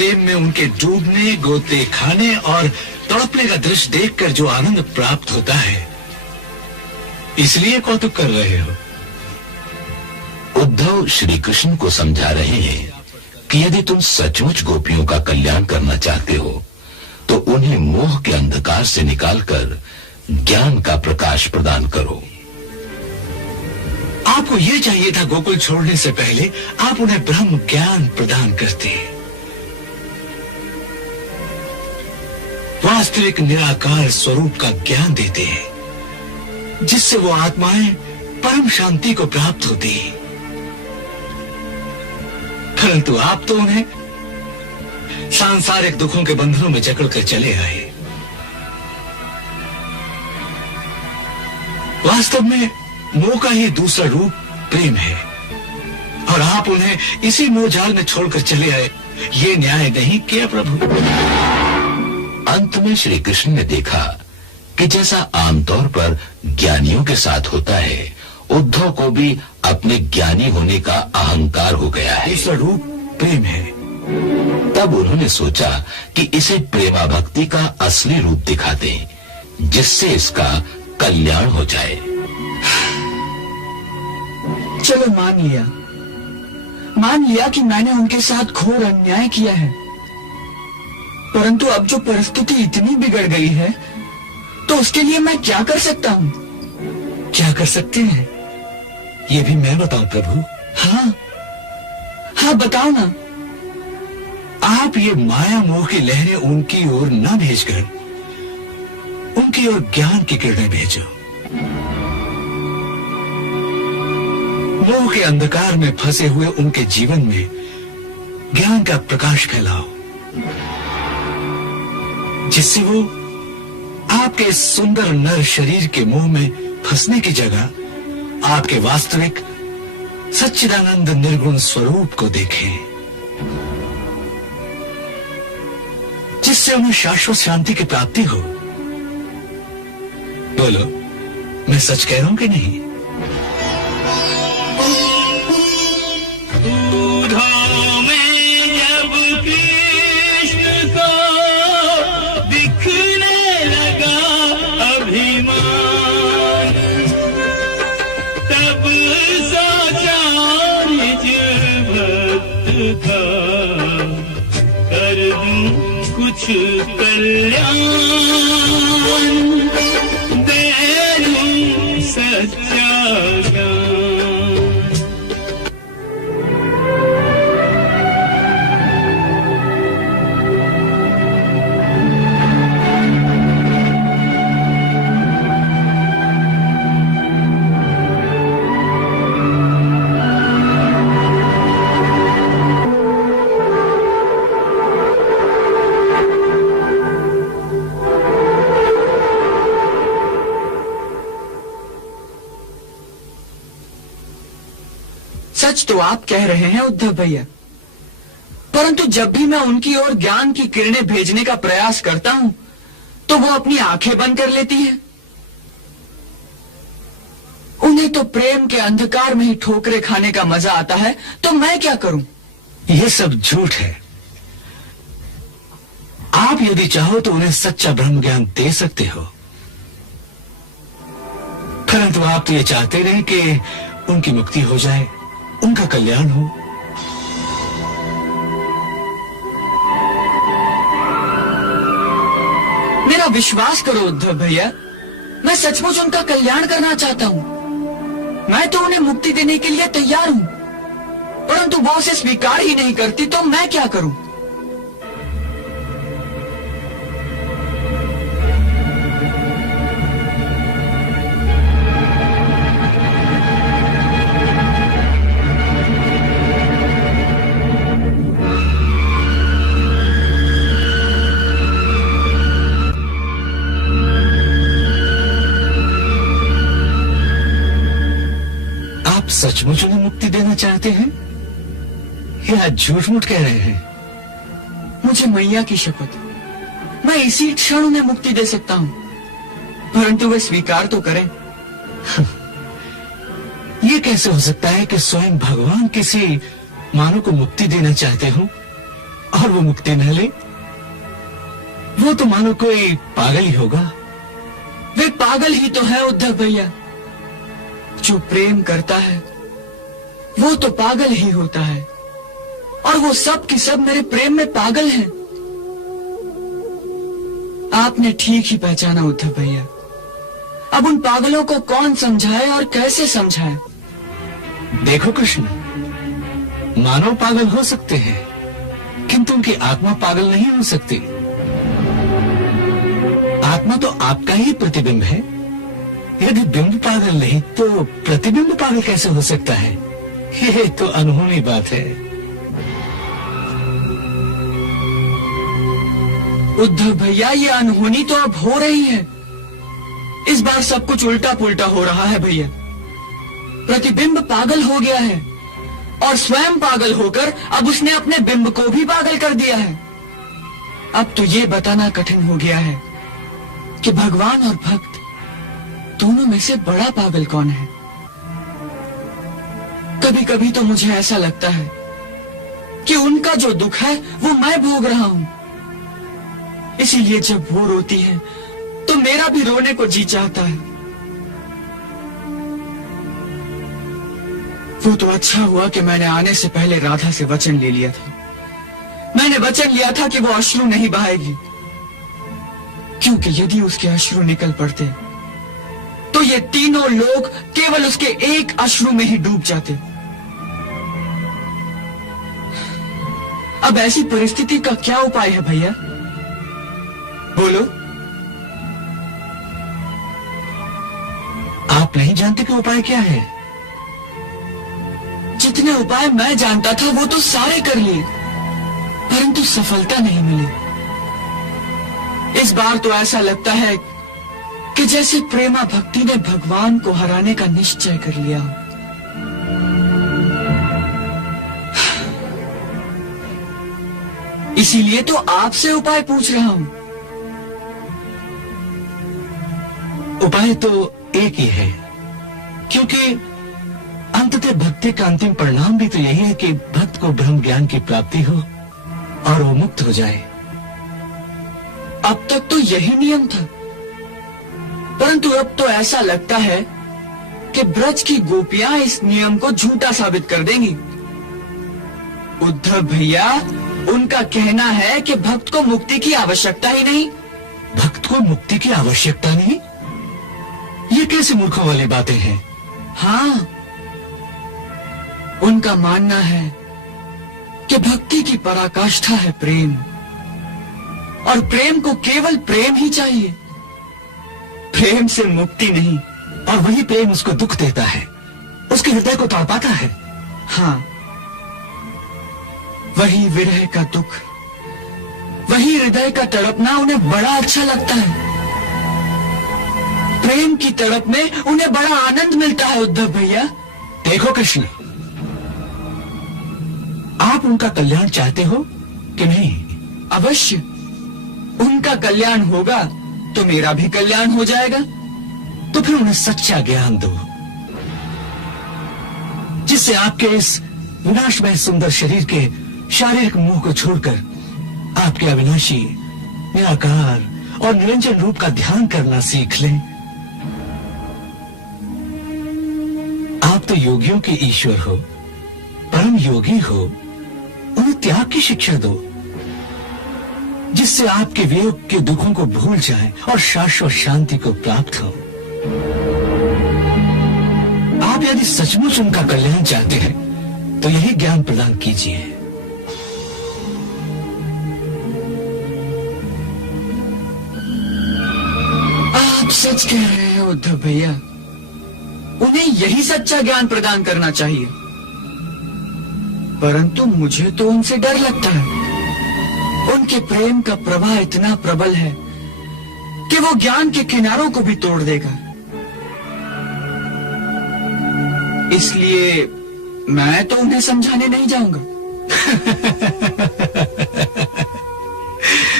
प्रेम में उनके डूबने, गोते खाने और तड़पने का दृश्य देखकर जो आनंद प्राप्त होता है, इसलिए कौतुक कर रहे हो। उद्धव श्री कृष्ण को समझा रहे हैं कि यदि तुम सचमुच गोपियों का कल्याण करना चाहते हो तो उन्हें मोह के अंधकार से निकालकर ज्ञान का प्रकाश प्रदान करो। आपको यह चाहिए था गोकुल छोड़ने से पहले आप उन्हें ब्रह्म ज्ञान प्रदान करते, वास्तविक निराकार स्वरूप का ज्ञान देते, जिससे वो आत्माएं परम शांति को प्राप्त होती। परंतु आप तो उन्हें सांसारिक दुखों के बंधनों में जकड़कर चले आए। वास्तव में मोह का ही दूसरा रूप प्रेम है और आप उन्हें इसी मोह जाल में छोड़कर चले आए। ये न्याय नहीं किया प्रभु। अंत में श्री कृष्ण ने देखा कि जैसा आमतौर पर ज्ञानियों के साथ होता है, उद्धव को भी अपने ज्ञानी होने का अहंकार हो गया है। दूसरा रूप प्रेम है। तब उन्होंने सोचा कि इसे प्रेमा भक्ति का असली रूप दिखा दें, जिससे इसका कल्याण हो जाए। चलो मान लिया कि मैंने उनके साथ घोर अन्याय किया है, परंतु अब जो परिस्थिति इतनी बिगड़ गई है तो उसके लिए मैं क्या कर सकता हूँ? क्या कर सकते हैं ये भी मैं बताऊं प्रभु? हाँ बताओ ना। आप ये माया मोह की लहरें उनकी ओर न भेजकर उनकी ओर ज्ञान की किरणें भेजो। मोह के अंधकार में फंसे हुए उनके जीवन में ज्ञान का प्रकाश फैलाओ, जिससे वो आपके इस सुंदर नर शरीर के मोह में फंसने की जगह आपके वास्तविक सच्चिदानंद निर्गुण स्वरूप को देखें, जिससे उन्हें शाश्वत शांति की प्राप्ति हो। बोलो, मैं सच कह रहा हूं कि नहीं? कल्याण दे सच्चा सच तो आप कह रहे हैं उद्धव भैया, परंतु जब भी मैं उनकी ओर ज्ञान की किरणें भेजने का प्रयास करता हूं तो वो अपनी आंखें बंद कर लेती हैं। उन्हें तो प्रेम के अंधकार में ही ठोकरे खाने का मजा आता है, तो मैं क्या करूं? यह सब झूठ है। आप यदि चाहो तो उन्हें सच्चा ब्रह्म ज्ञान दे सकते हो, परंतु आप तो ये चाहते नहीं कि उनकी मुक्ति हो जाए, उनका कल्याण हो। मेरा विश्वास करो उद्धव भैया, मैं सचमुच उनका कल्याण करना चाहता हूँ। मैं तो उन्हें मुक्ति देने के लिए तैयार हूँ, परंतु वो उसे स्वीकार ही नहीं करती, तो मैं क्या करूं? सचमुच उन्हें मुक्ति देना चाहते हैं या झूठ मूठ कह रहे हैं? मुझे मैया की शपथ, मैं इसी क्षण उन्हें मुक्ति दे सकता हूं, परंतु वे स्वीकार तो करें। ये कैसे हो सकता है कि स्वयं भगवान किसी मानव को मुक्ति देना चाहते हो और वो मुक्ति न ले, वो तो मानो कोई पागल ही होगा। वे पागल ही तो है उद्धव भैया। जो प्रेम करता है वो तो पागल ही होता है, और वो सब की सब मेरे प्रेम में पागल हैं। आपने ठीक ही पहचाना उद्धव भैया। अब उन पागलों को कौन समझाए और कैसे समझाए? देखो कृष्ण, मानव पागल हो सकते हैं, किंतु उनकी आत्मा पागल नहीं हो सकती। आत्मा तो आपका ही प्रतिबिंब है। यदि बिंब पागल नहीं तो प्रतिबिंब पागल कैसे हो सकता है? ये तो अनहोनी बात है। उद्धव भैया, ये अनहोनी तो अब हो रही है। इस बार सब कुछ उल्टा पुल्टा हो रहा है भैया। प्रतिबिंब पागल हो गया है और स्वयं पागल होकर अब उसने अपने बिंब को भी पागल कर दिया है। अब तो ये बताना कठिन हो गया है कि भगवान और भक्त दोनों में से बड़ा पागल कौन है। कभी कभी तो मुझे ऐसा लगता है कि उनका जो दुख है वो मैं भोग रहा हूं। इसीलिए जब वो रोती है तो मेरा भी रोने को जी चाहता है। वो तो अच्छा हुआ कि मैंने आने से पहले राधा से वचन ले लिया था। मैंने वचन लिया था कि वो अश्रु नहीं बहाएगी, क्योंकि यदि उसके अश्रु निकल पड़ते तो ये तीनों लोग केवल उसके एक अश्रु में ही डूब जाते। अब ऐसी परिस्थिति का क्या उपाय है भैया? बोलो। आप नहीं जानते कि उपाय क्या है? जितने उपाय मैं जानता था वो तो सारे कर लिए, परंतु सफलता नहीं मिली। इस बार तो ऐसा लगता है कि जैसे प्रेमा भक्ति ने भगवान को हराने का निश्चय कर लिया। इसीलिए तो आपसे उपाय पूछ रहा हूं। उपाय तो एक ही है, क्योंकि अंततः भक्ति का अंतिम परिणाम भी तो यही है कि भक्त को ब्रह्म ज्ञान की प्राप्ति हो और वो मुक्त हो जाए। अब तक तो यही नियम था, परंतु अब तो ऐसा लगता है कि ब्रज की गोपियां इस नियम को झूठा साबित कर देंगी। उद्धव भैया, उनका कहना है कि भक्त को मुक्ति की आवश्यकता ही नहीं। भक्त को मुक्ति की आवश्यकता नहीं? ये कैसे मूर्खों वाली बातें हैं? हाँ, उनका मानना है कि भक्ति की पराकाष्ठा है प्रेम, और प्रेम को केवल प्रेम ही चाहिए, प्रेम से मुक्ति नहीं। और वही प्रेम उसको दुख देता है, उसके हृदय को तड़पाता है। हाँ, वही विरह का दुख, वही हृदय का तड़पना उन्हें बड़ा अच्छा लगता है। प्रेम की तड़प में उन्हें बड़ा आनंद मिलता है उद्धव भैया। देखो कृष्ण, आप उनका कल्याण चाहते हो कि नहीं? अवश्य, उनका कल्याण होगा तो मेरा भी कल्याण हो जाएगा। तो फिर उन्हें सच्चा ज्ञान दो, जिससे आपके इस विनाशमय सुंदर शरीर के शारीरिक मोह को छोड़कर आपके अविनाशी, निराकार और निरंजन रूप का ध्यान करना सीख लें। आप तो योगियों के ईश्वर हो, परम योगी हो। उन्हें त्याग की शिक्षा दो, जिससे आपके वियोग के दुखों को भूल जाएं और शाश्वत शांति को प्राप्त हो। आप यदि सचमुच उनका कल्याण चाहते हैं तो यही ज्ञान प्रदान कीजिए। आप सच कह रहे हैं उद्धव भैया, उन्हें यही सच्चा ज्ञान प्रदान करना चाहिए, परंतु मुझे तो उनसे डर लगता है। उनके प्रेम का प्रवाह इतना प्रबल है कि वो ज्ञान के किनारों को भी तोड़ देगा। इसलिए मैं तो उन्हें समझाने नहीं जाऊंगा।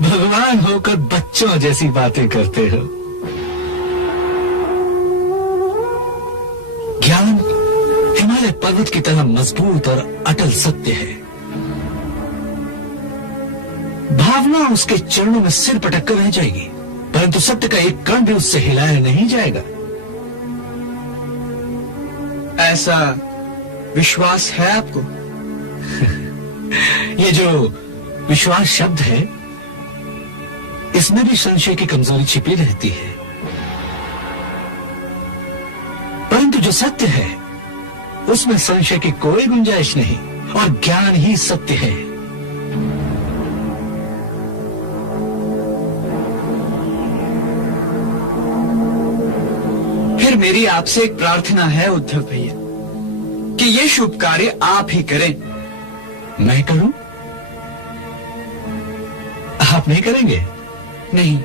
भगवान होकर बच्चों जैसी बातें करते हो। ज्ञान हिमालय पर्वत की तरह मजबूत और अटल सत्य है। भावना उसके चरणों में सिर पटक कर रह जाएगी, परंतु सत्य का एक कण भी उससे हिलाया नहीं जाएगा। ऐसा विश्वास है आपको? ये जो विश्वास शब्द है, इसमें भी संशय की कमजोरी छिपी रहती है, परंतु जो सत्य है उसमें संशय की कोई गुंजाइश नहीं, और ज्ञान ही सत्य है। फिर मेरी आपसे एक प्रार्थना है उद्धव भैया कि ये शुभ कार्य आप ही करें। मैं करूं? आप नहीं करेंगे? नहीं।